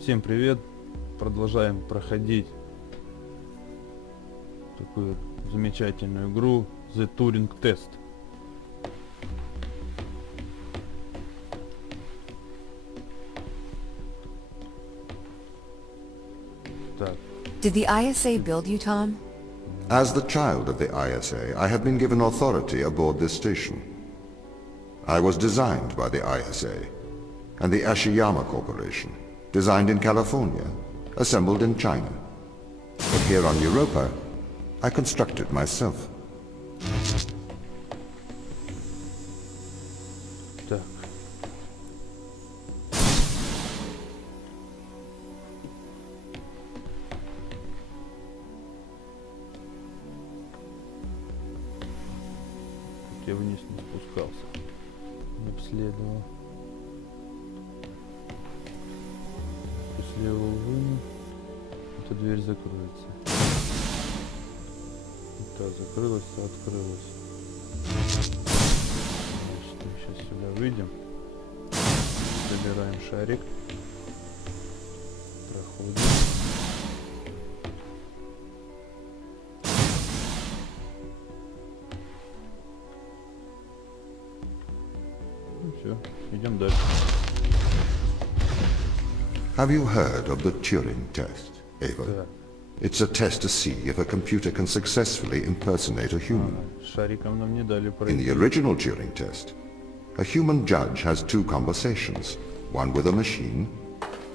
Всем привет! Продолжаем проходить такую замечательную игру The Turing Test. Так. Did the ISA build you, Tom? As the child of the ISA, I have been given authority aboard this station. I was designed by the ISA and the Ashiyama Corporation, designed in California, assembled in China. But here on Europa, I constructed myself. Так. Я вниз не спускался. Не обследовал. Слева выну. Эта дверь закроется. Та закрылась, та открылась. Значит, мы сейчас сюда выйдем. Забираем шарик. Проходим. Ну все, идем дальше. Have you heard of the Turing Test, Ava? Да. It's a test to see if a computer can successfully impersonate a human. Шариком нам не дали In пройти. the original Turing test, a human judge has two conversations, one with a machine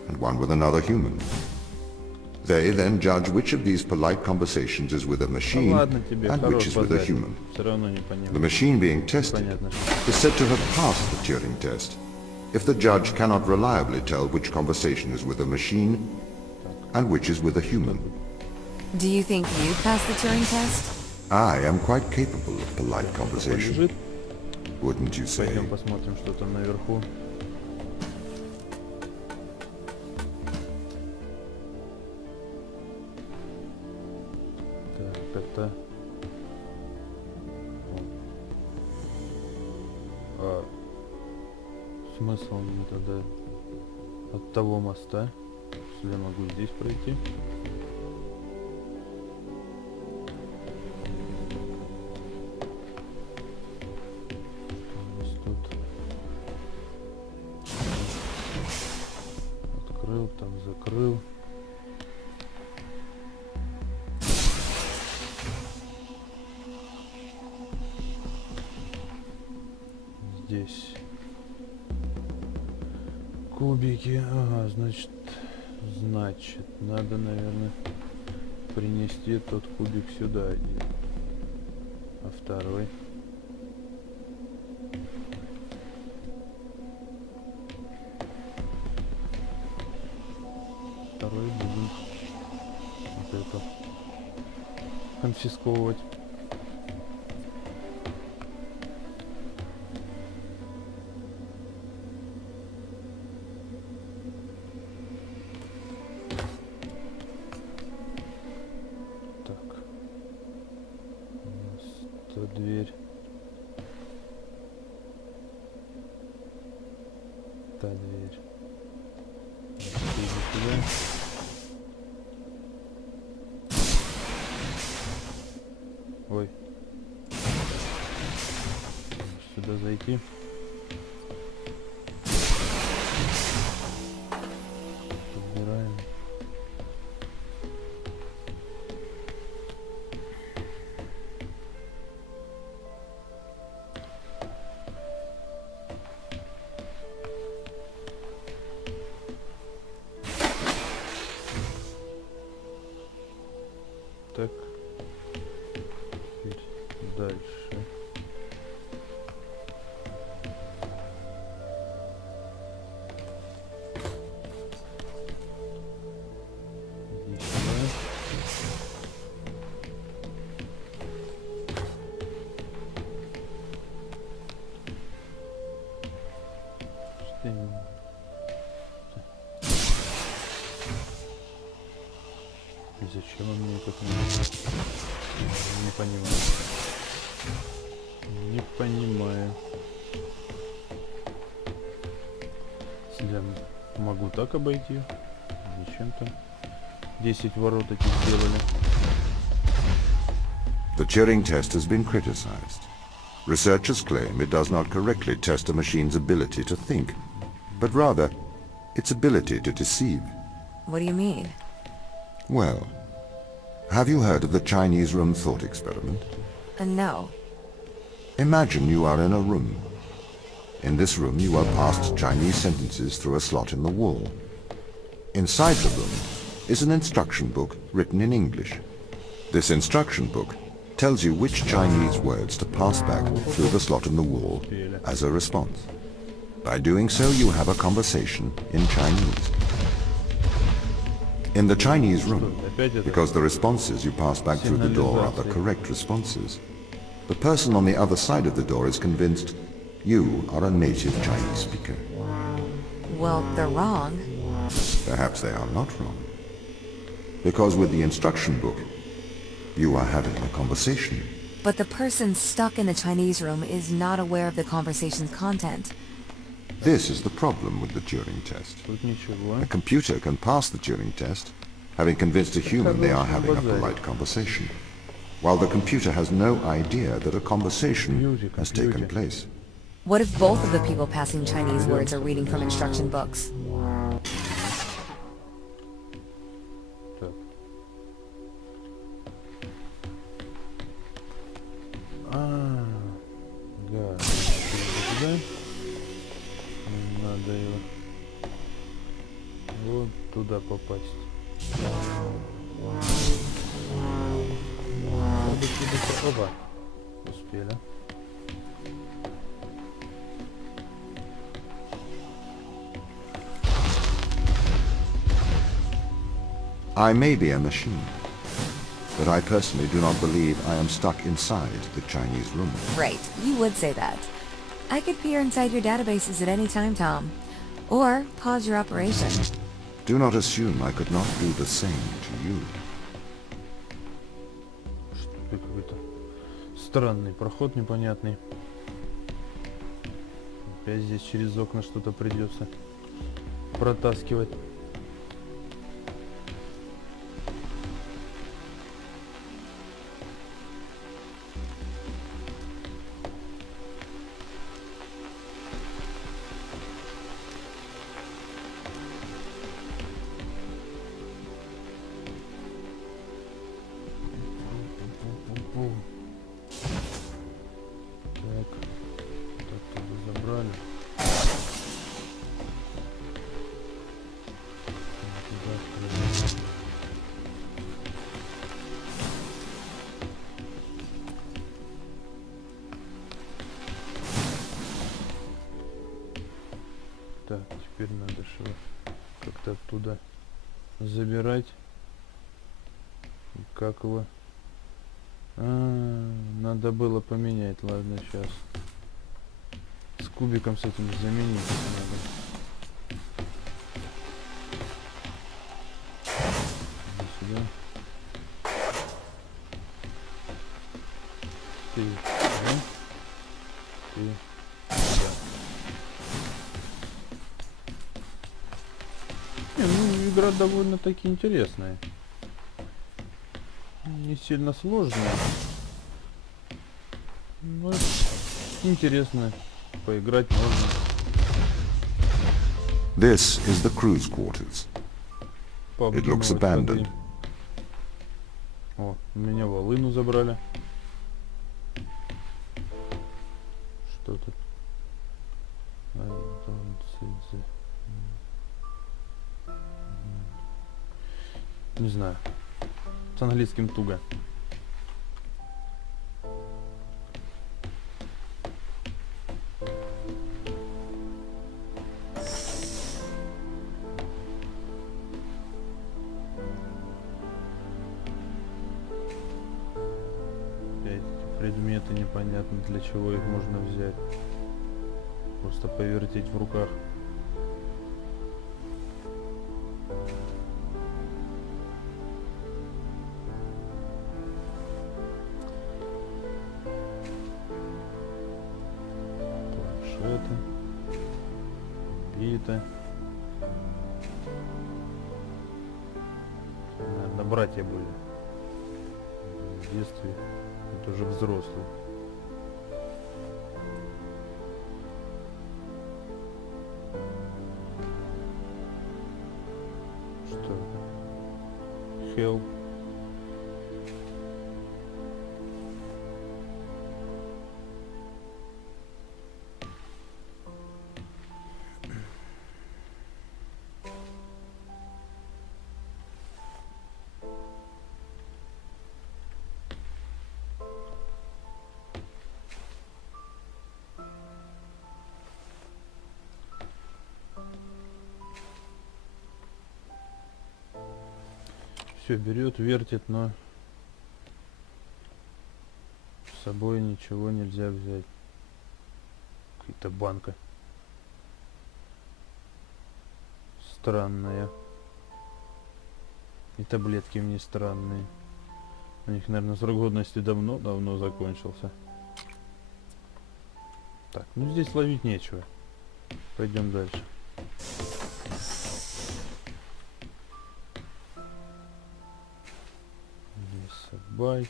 and one with another human. They then judge which of these polite conversations is with a machine Ладно тебе, and which хорош is with a базарь. human. Все равно не The понимаю. machine being tested Понятно, что... is said to have passed the Turing test if the judge cannot reliably tell which conversation is with a machine and which is with a human. Do you think you passed the Turing test? I am quite capable of polite conversation, Лежит. wouldn't you say? Пойдем посмотрим, что там наверху. Так, это... Смысл мне тогда от того моста, если я могу здесь пройти? У нас тут открыл, там закрыл. Здесь кубики. Ага, значит, надо, наверное, принести тот кубик сюда один. А второй? Второй будем вот это конфисковывать. Так. У нас та дверь. Та дверь. Иди сюда. Ой. Сюда зайти. Подбираем. Так. Теперь дальше. Иди сюда. Что именно? И зачем он мне это нужно? Не понимаю. Не понимаю. Я могу так обойти. Зачем там 10 ворот эти сделали? The Turing test has been criticized. Researchers claim it does not correctly test a machine's ability to think, but rather its ability to deceive. What do you mean? Well, have you heard of the Chinese room thought experiment? No. Imagine you are in a room. In this room you are passed Chinese sentences through a slot in the wall. Inside the room is an instruction book written in English. This instruction book tells you which Chinese words to pass back through the slot in the wall as a response. By doing so, you have a conversation in Chinese. In the Chinese room, because the responses you pass back through the door are the correct responses, the person on the other side of the door is convinced you are a native Chinese speaker. Well, they're wrong. Perhaps they are not wrong. Because with the instruction book, you are having a conversation. But the person stuck in the Chinese room is not aware of the conversation's content. This is the problem with the Turing test. Тут ничего. A computer can pass the Turing test, having convinced a human they are having a polite conversation, while the computer has no idea that a conversation has taken place. What if both of the people passing Chinese words are reading from instruction books? Так. Да. Сюда. Надо его вот туда попасть. Надо сюда. Опа. Успели. I may be a machine, but I personally do not believe I am stuck inside the Chinese room. Right, you would say that. I could peer inside your databases at any time, Tom. Or pause your operation. Do not assume I could not do the same to you. Что какой-то странный проход непонятный. Опять здесь через окна что-то придется протаскивать. Так, оттуда забрали. Туда открыли. Так, теперь надо же как-то оттуда забирать. И как его? Надо было поменять. Ладно, сейчас. С кубиком с этим заменить надо. Иди сюда. Ты сюда. Ты сюда. Не, ну игра довольно-таки интересная. Не сильно сложная. Но интересно. Поиграть можно. This is the crew's quarters. It looks abandoned. О, у меня волыну забрали. Что тут? Не знаю. С английским туго. Опять эти предметы непонятно для чего их можно взять. Просто повертеть в руках. Бита. наверное, братья были. В детстве. Это уже взрослый. Что это? Hell. Все берет, вертит, но с собой ничего нельзя взять. Какая-то банка странная. И таблетки мне странные. У них, наверное, срок годности давно закончился. Так, ну здесь ловить нечего. Пойдем дальше. Здесь собаки.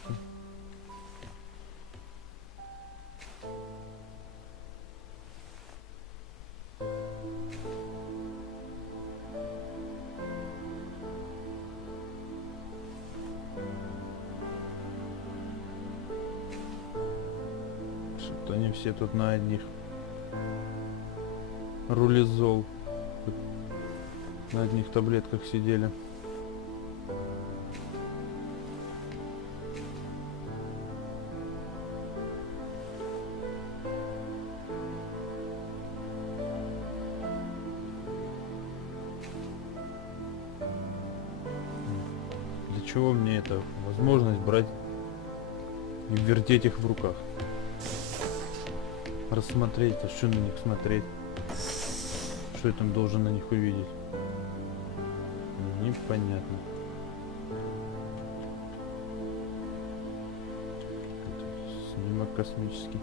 Что-то они все тут на одних рулизол. На одних таблетках сидели. Для чего мне эта возможность брать и вертеть их в руках? Рассмотреть, а что на них смотреть? Что я там должен на них увидеть? Непонятно. Снимок космический.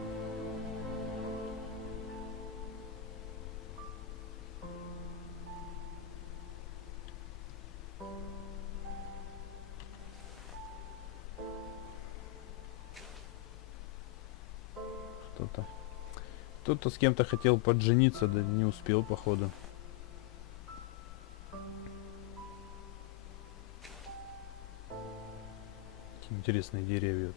Кто-то с кем-то хотел поджениться, да не успел, походу. Какие интересные деревья.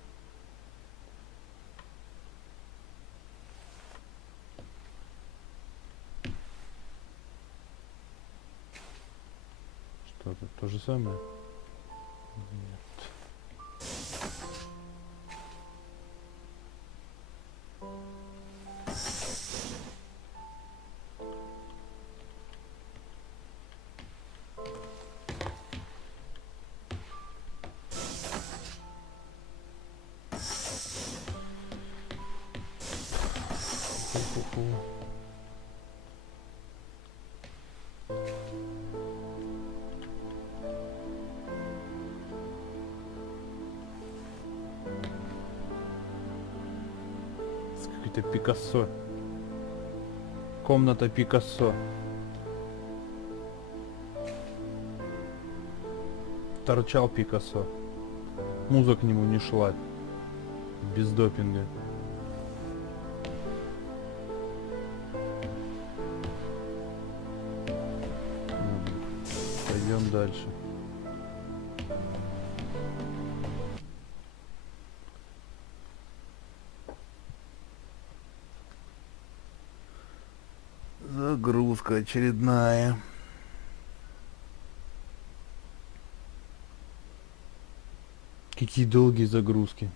Что это? То же самое? Нет. Какой-то Пикассо. Комната Пикассо. Торчал Пикассо. Музыка к нему не шла. Без допинга. Пойдем дальше. Загрузка очередная. Какие долгие загрузки.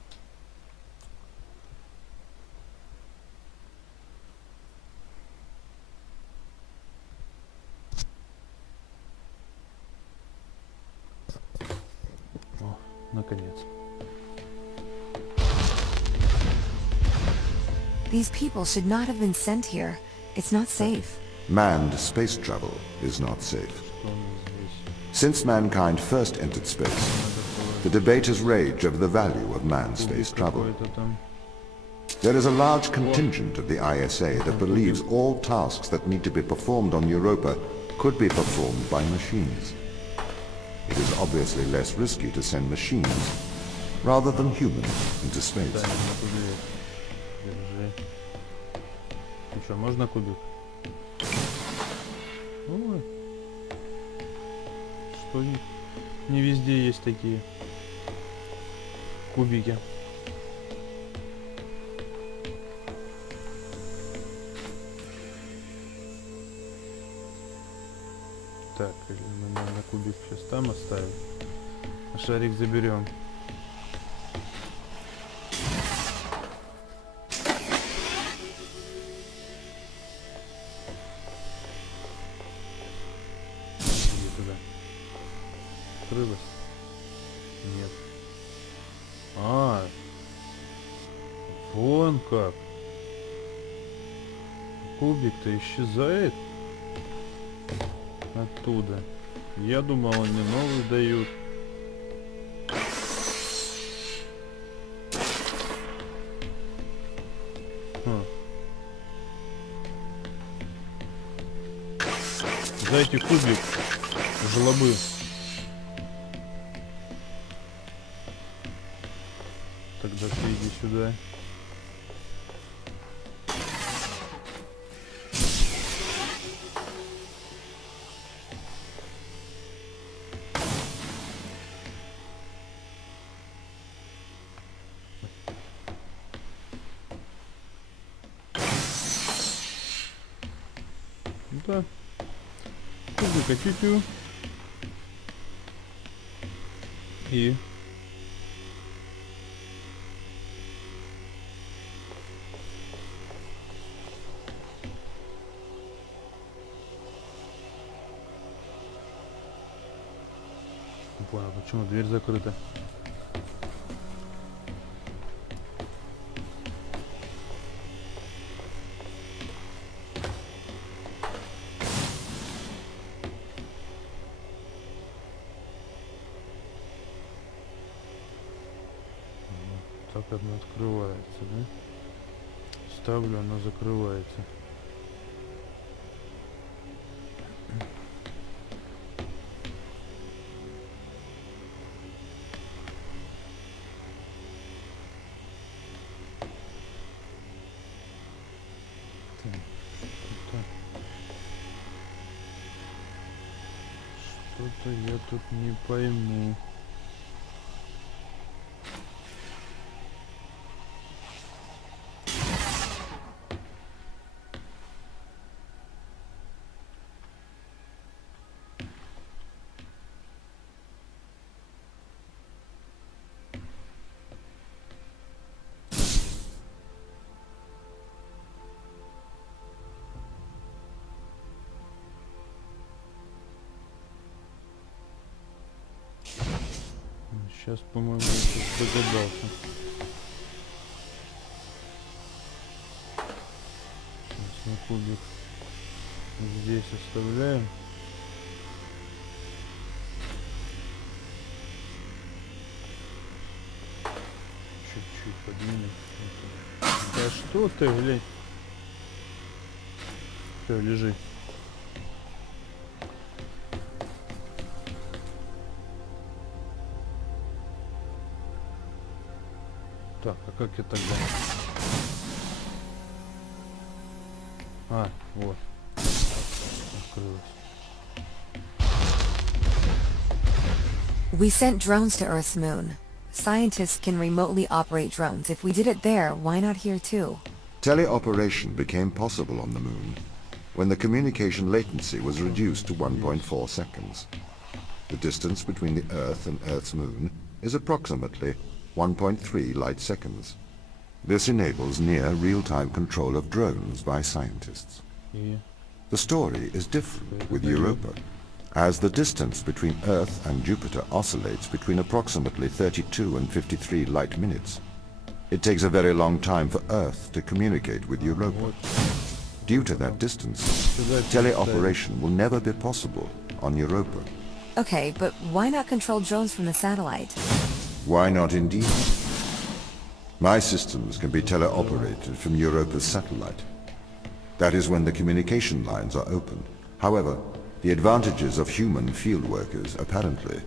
О, наконец. These people should not have been sent here. It's not safe. Manned space travel is not safe. Что у нас здесь? Since mankind first entered space, the debate has raged over the value of manned space travel. Какой-то там. There is a large contingent of the ISA that believes all tasks that need to be performed on Europa could be performed by machines. it is obviously less risky to send machines rather than humans into space. Дай мне кубик. Держи. Ну что, можно кубик? Ой. Что не везде есть такие кубики. Так, или мы, наверное, кубик сейчас там оставим, а шарик заберем. Иди туда. Открылось? Нет. А, вон как. Кубик-то исчезает оттуда. Я думал, они новый дают. Дайте кубик, жлобы. Тогда ты иди сюда. Да. Кубика тю-тю. И не понял, почему дверь закрыта. Так она открывается, да? Ставлю, она закрывается. Так, что-то я тут не пойму. Сейчас, по-моему, я догадался. Сейчас мы кубик здесь оставляем. Чуть-чуть поднимем. Да что ты, блядь? Все, лежи. Так, а как я тогда? А, вот. Открылось. We sent drones to Earth's moon. Scientists can remotely operate drones. If we did it there, why not here too? Teleoperation became possible on the moon when the communication latency was reduced to 1.4 seconds. The distance between the Earth and Earth's moon is approximately 1.3 light seconds. This enables near real-time control of drones by scientists. Yeah. The story is different with Europa, as the distance between Earth and Jupiter oscillates between approximately 32 and 53 light minutes. It takes a very long time for Earth to communicate with Europa. Due to that distance, teleoperation will never be possible on Europa. Okay, but why not control drones from the satellite? Why not indeed? My systems can be teleoperated from Europa's satellite. That is when the communication lines are open. However, the advantages of human field workers apparently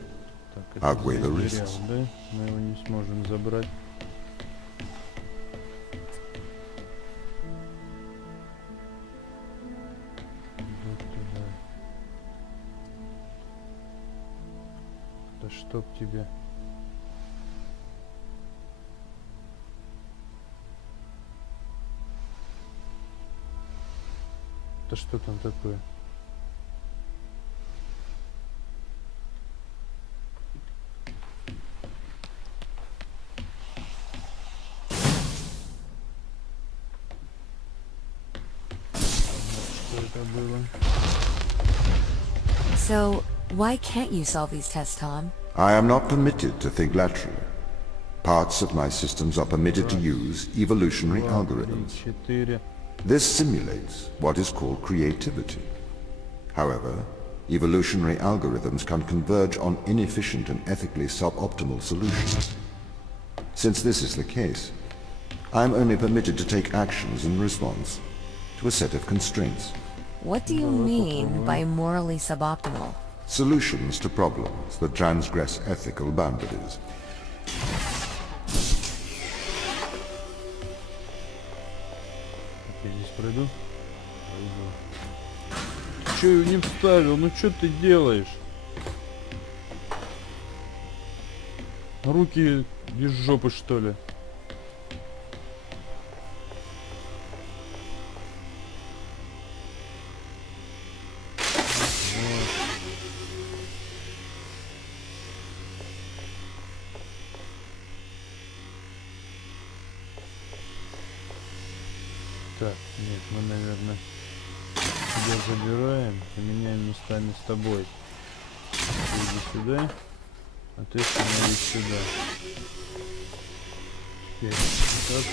outweigh the Материал, risks. да? Мы его не сможем забрать. Вот туда. Да чтоб тебе. Да что там такое? Что это было? So, why can't you solve these tests, Tom? I am not permitted to think laterally. Parts of my systems are permitted to use evolutionary 2, 3, algorithms. 4. This simulates what is called creativity. However, evolutionary algorithms can converge on inefficient and ethically suboptimal solutions. Since this is the case, I am only permitted to take actions in response to a set of constraints. What do you mean by morally suboptimal? Solutions to problems that transgress ethical boundaries. Я здесь пройду? Пройду. Чё его не вставил? Ну что ты делаешь? Руки из жопы, что ли? Так, нет, мы, наверное, тебя забираем, поменяем местами с тобой. Ты иди сюда, а ты становись сюда. Теперь так.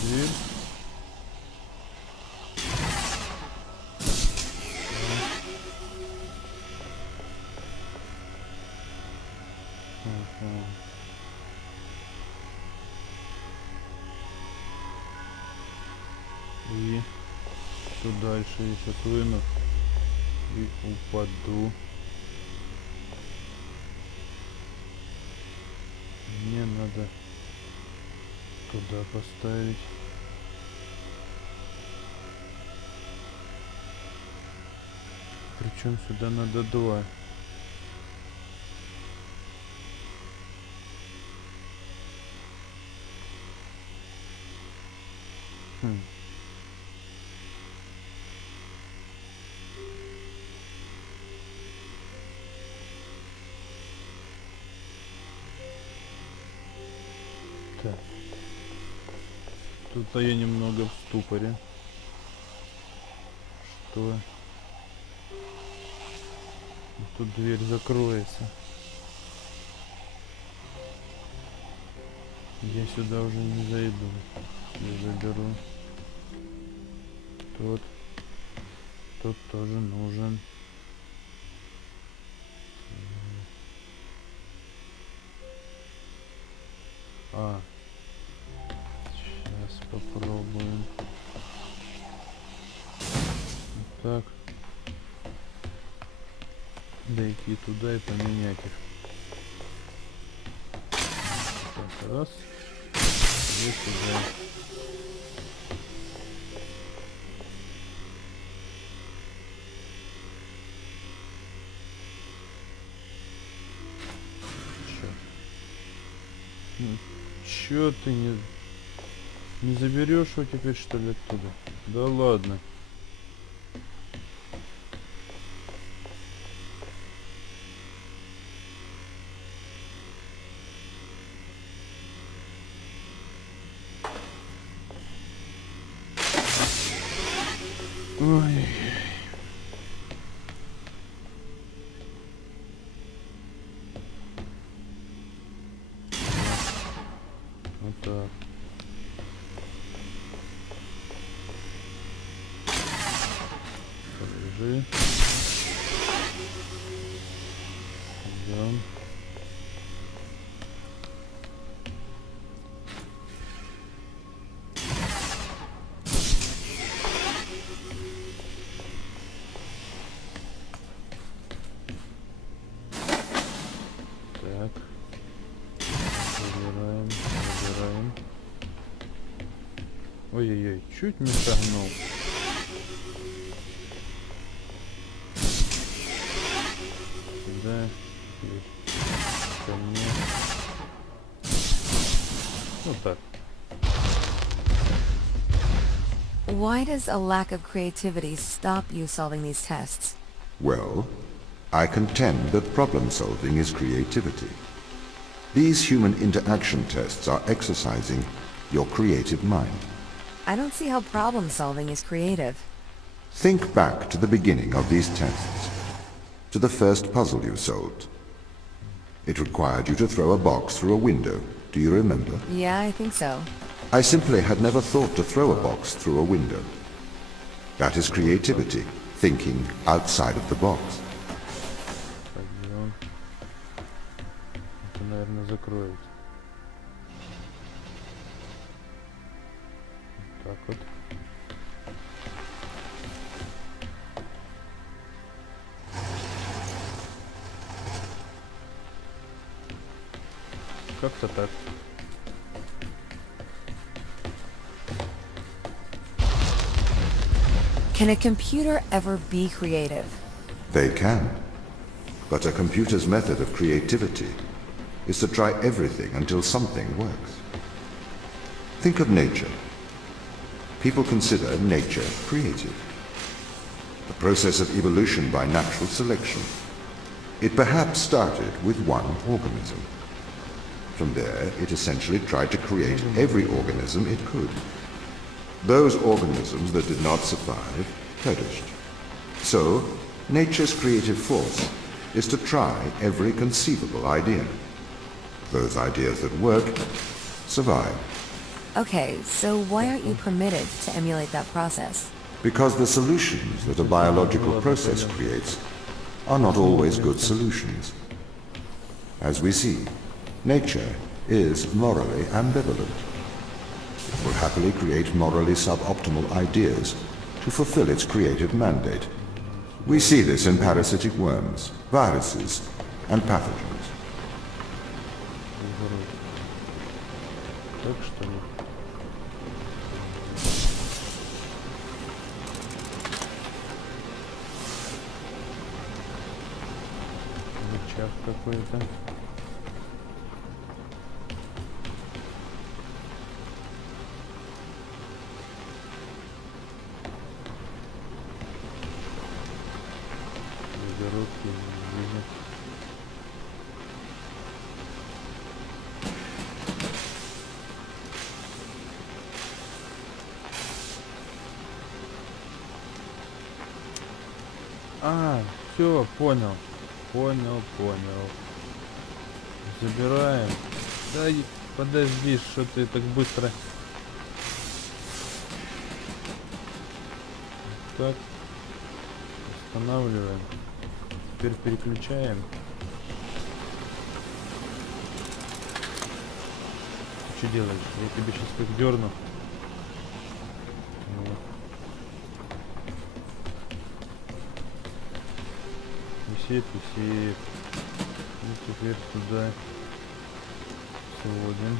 Дверь. Ага. И что дальше? Я сейчас выну и упаду. Мне надо туда поставить. Причем сюда надо 2. Хм. Так. Тут-то я немного в ступоре. Что? Тут дверь закроется. Я сюда уже не зайду. Я заберу. Тут тоже нужен. А. Сейчас попробуем. Вот так. Дойти туда и поменять их. Так, раз. И сюда. Чё ты не заберешь его теперь, что ли, оттуда? Да ладно. Ой. Вот так. Держи. Идем. Так. Забираем, забираем. Ой-ой-ой, чуть не согнул. Сюда. И ко мне. Вот так. Why does a lack of creativity stop you solving these tests? Well, I contend that problem solving is creativity. These human interaction tests are exercising your creative mind. I don't see how problem solving is creative. Think back to the beginning of these tests, to the first puzzle you solved. It required you to throw a box through a window. Do you remember? Yeah, I think so. I simply had never thought to throw a box through a window. That is creativity, thinking outside of the box. Пойдем. Это, наверное, закроет. Так вот. Как-то так. Can a computer ever be creative? They can. But a computer's method of creativity is to try everything until something works. Think of nature. People consider nature creative. The process of evolution by natural selection. It perhaps started with one organism. From there, it essentially tried to create every organism it could. Those organisms that did not survive perished. So, nature's creative force is to try every conceivable idea. Those ideas that work survive. Okay, so why aren't you permitted to emulate that process? Because the solutions that a biological process creates are not always good solutions. As we see, nature is morally ambivalent. It will happily create morally suboptimal ideas to fulfill its creative mandate. We see this in parasitic worms, viruses, and pathogens. Так что ли? Рычаг какой-то. Загородки вижу. А, все, понял. Понял. Забираем. Да, подожди, что ты так быстро. Так. Останавливаем. Теперь переключаем. Ты что делаешь? Я тебе сейчас как дерну. Вот. Висит. И теперь туда сводим.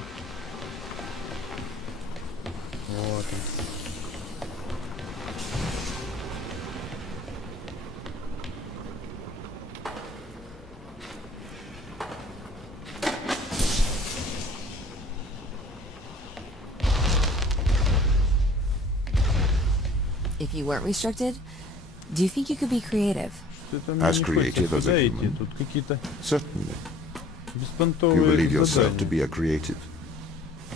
Вот он. If you weren't restricted, do you think you could be creative? Что-то мне As не creative хочется as a сюда идти. human. Тут какие-то Certainly, you беспонтовые believe yourself to задания. be a creative.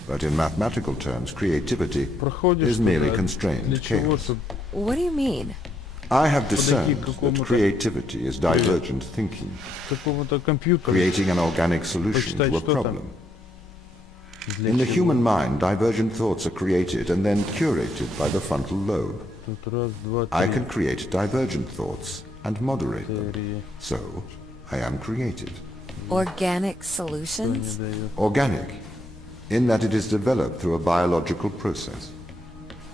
But in mathematical terms, creativity Проходишь is merely туда. Для constrained чего? chaos. Чтоб What do you mean? I have Подойти discerned к that какому-то- creativity is divergent thinking, какого-то компьютера. creating an organic solution Почитать, to a что там. problem. Для In the чего? human mind, divergent thoughts are created and then curated by the frontal lobe. Тут раз, два, I три. can create divergent thoughts and moderate them. Три. So, I am creative. Organic Что не solutions? дает? Organic, in that it is developed through a biological process,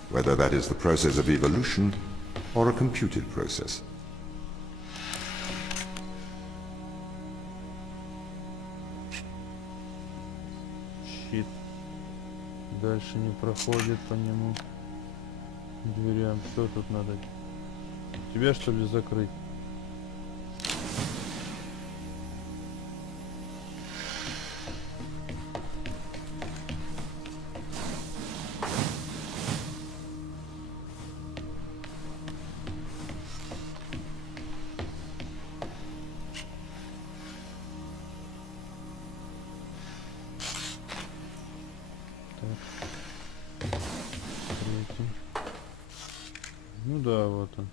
whether that is the process of evolution or a computed process. Щит. Дальше не проходит по нему. Дверям. Что тут надо? Тебя что ли закрыть? Третий. Ну да, вот он.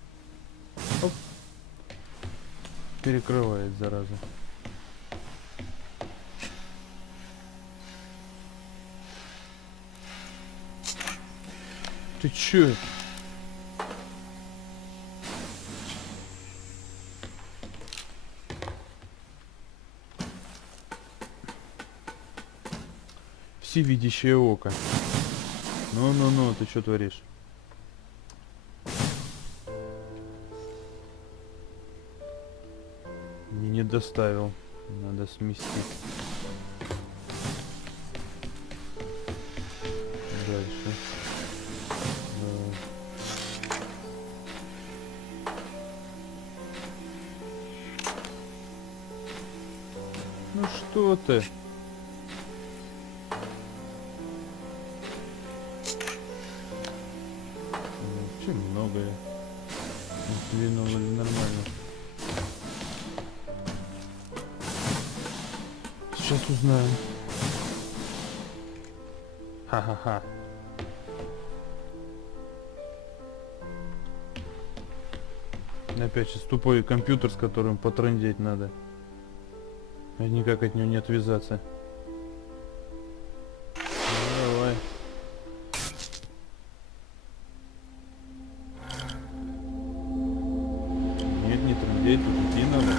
Оп. Перекрывает, зараза. Ты чё? Всевидящее око. Ну-ну-ну, ты что творишь? Не доставил. Надо сместить. Дальше. Давай. Ну что ты? Чем многое. Двинули нормально. Сейчас узнаем. Ха-ха-ха. Опять сейчас тупой компьютер, с которым потрындеть надо. А никак от него не отвязаться. Ну, давай. Нет, не трындеть, тут идти надо.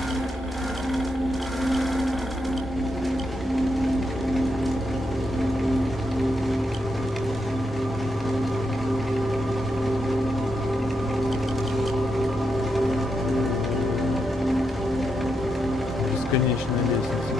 Бесконечная лестница.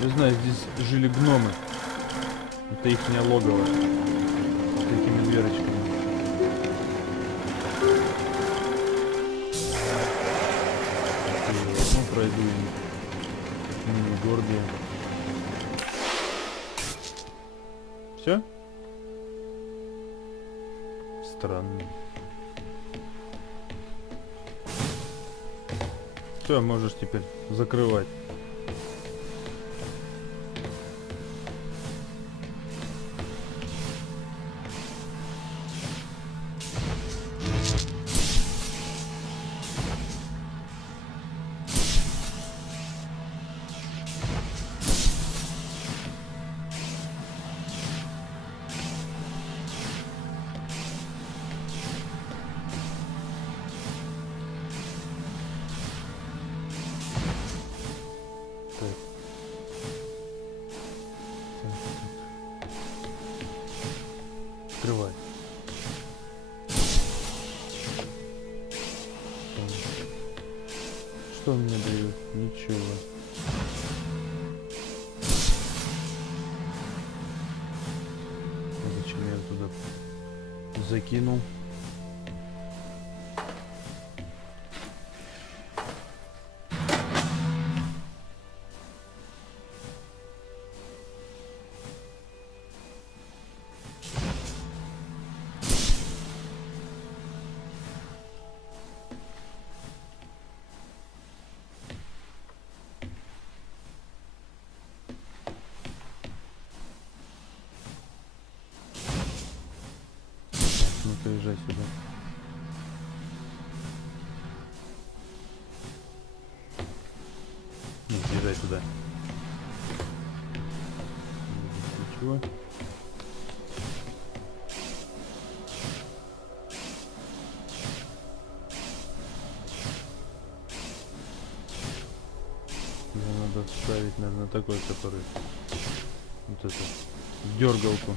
Я знаю, здесь жили гномы. Это ихнее логово. С такими дверочками. Ну, пройду мимо Гордия. Все? Странно. Все, можешь теперь закрывать. Открывай. Что он мне дает? Ничего. Зачем я туда закинул? Ну-ка, езжай сюда. Ну, езжай сюда. Ничего. Мне надо вставить, наверное, такой, который... Вот эту дергалку.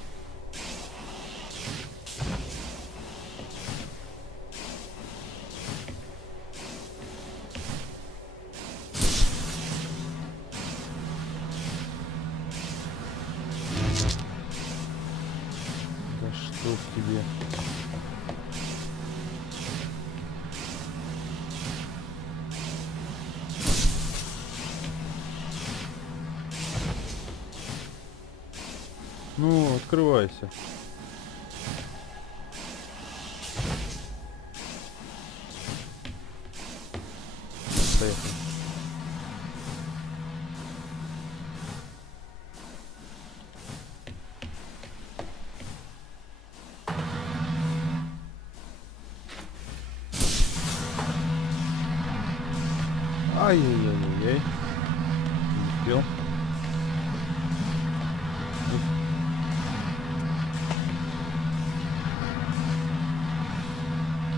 Да что ж тебе? Ну, открывайся. Поехали. Ай-яй-яй-яй. Не успел.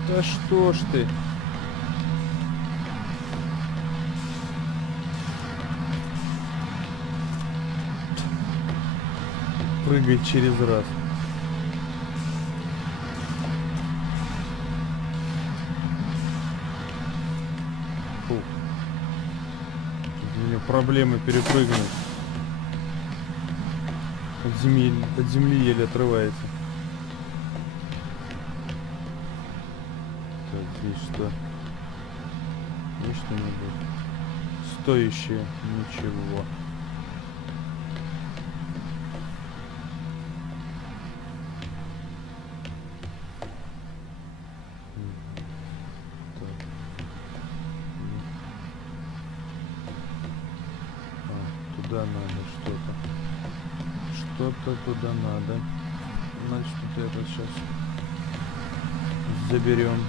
Да что ж ты? Прыгать через раз. Фу. У меня проблемы перепрыгнуть. От земли еле отрывается. Так, здесь что? Есть что-нибудь стоящее? Ничего. Так. Туда надо что-то. Что-то туда надо. Значит, вот это сейчас заберем.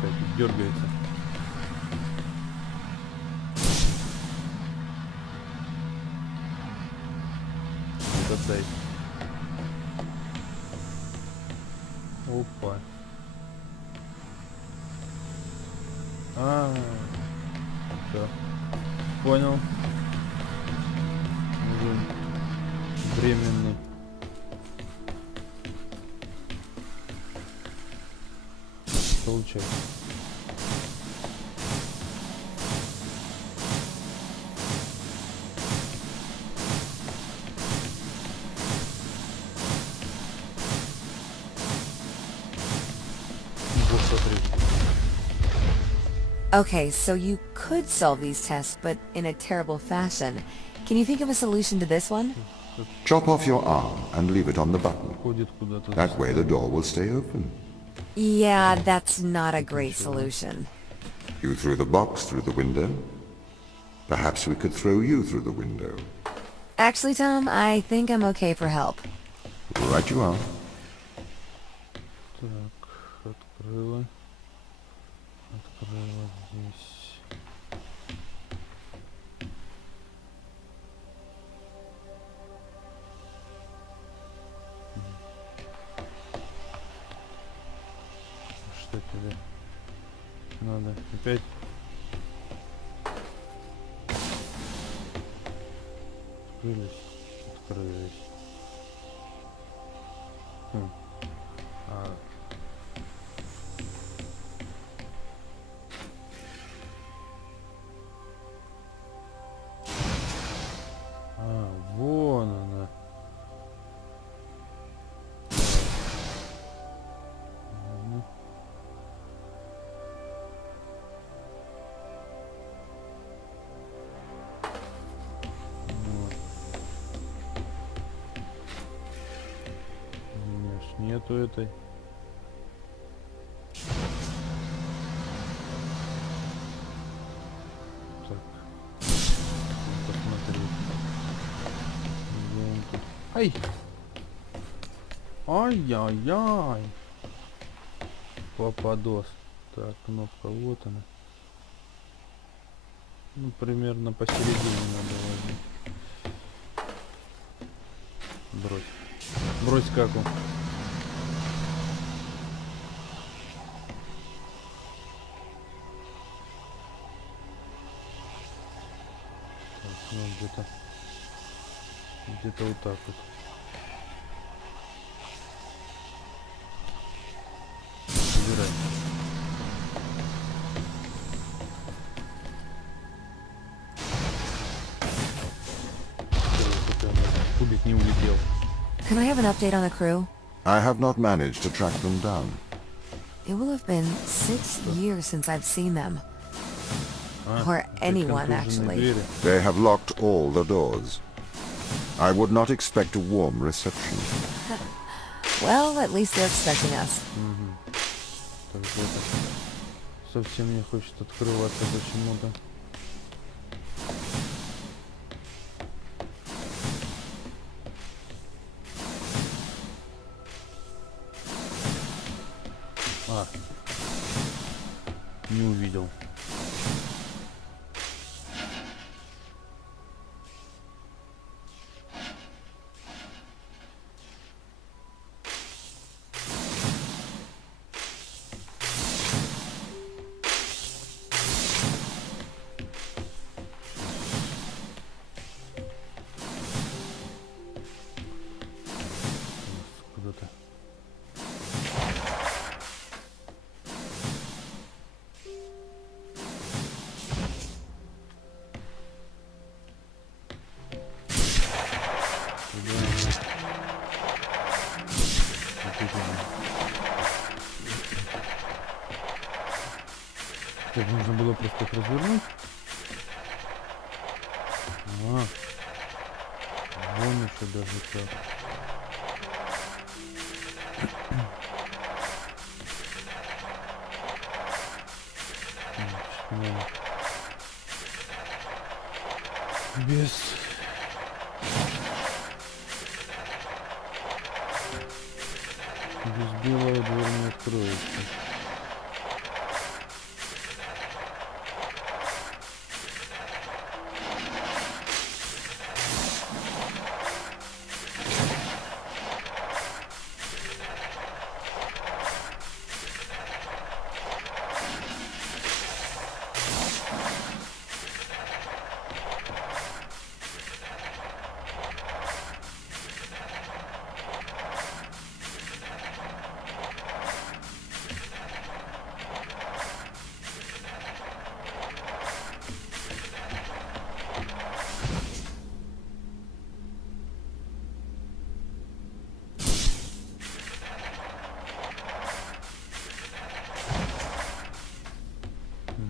Так, дергается. Вот отдай. Опа. Все. Понял. Уже временный. Получается. Вот смотри. Okay, so you could solve these tests, but in a terrible fashion. Can you think of a solution to this one? Chop off your arm and leave it on the button. Ходит куда-то. That way the door will stay open. Yeah, that's not a great solution. You threw the box through the window. Perhaps we could throw you through the window. Actually, Tom, I think I'm okay for help. Right you are. Так, открыла. Открыла здесь. Что тебе надо? Опять? Открылись. Открылись. нету этой. Так. Посмотреть. Ай! Ай-яй-яй! Попадос. Так, кнопка вот она. Ну, примерно посередине надо ложить. Брось. Брось каку. Так, ну где-то вот так вот. Собирай. Кубик не улетел. Can I have an update on the crew? I have not managed to track them down. It will have been 6 years since I've seen them. А, Or опять anyone, контуженные actually. двери. They have locked all the doors. I would not expect a warm reception. Well, at least they're expecting us. Так, это совсем не хочет открываться почему-то. А, не увидел. Куда-то. Так, нужно было просто их развернуть. А, вон еще даже так. Без... Без белого дверь не откроется.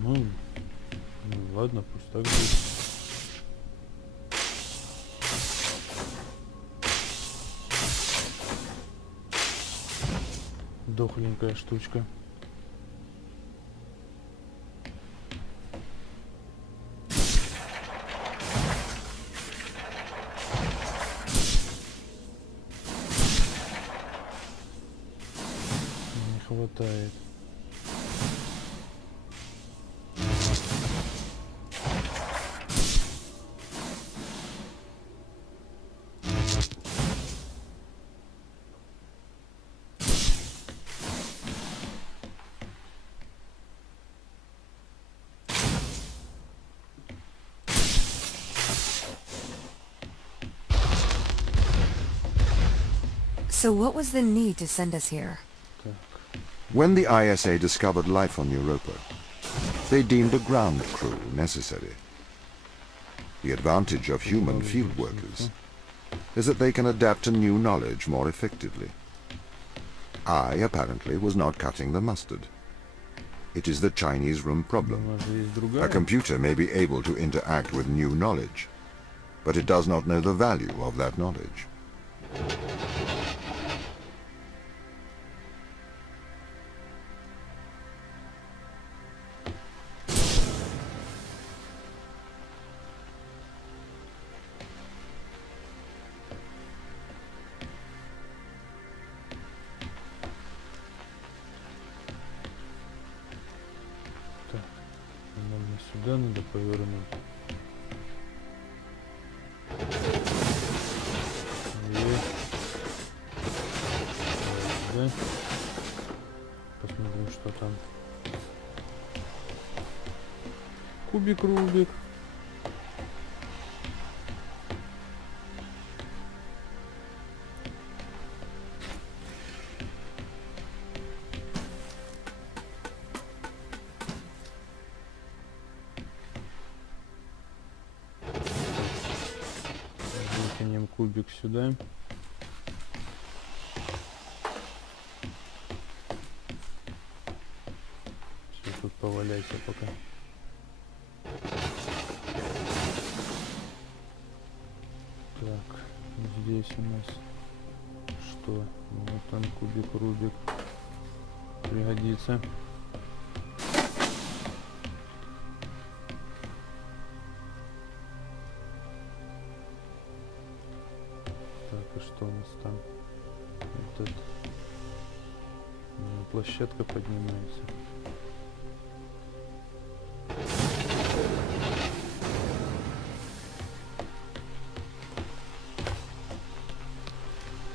Ну, ладно, пусть так будет. Дохленькая штучка. Не хватает. So what was the need to send us here? Так. When the ISA discovered life on Europa, they deemed a ground crew necessary. The advantage of human field workers is that they can adapt to new knowledge more effectively. I, apparently, was not cutting the mustard. It is the Chinese room У problem. нас же есть A другая. computer may be able to interact with new knowledge, but it does not know the value of that knowledge. Сюда надо повернуть. Да? Посмотрим, что там. Кубик, Рубик. Выкинем кубик сюда. Все, тут поваляйся пока. Так, здесь у нас что? Вот он, кубик, Рубик. Пригодится. Так, и что у нас там? Вот это. Площадка поднимается.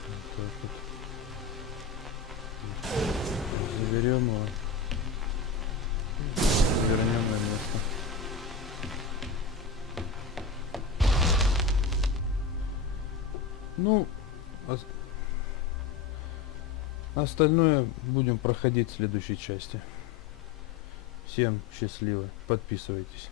Вот так вот. Заберем его. Вернем на место. Ну, остальное будем проходить в следующей части. Всем счастливо. Подписывайтесь.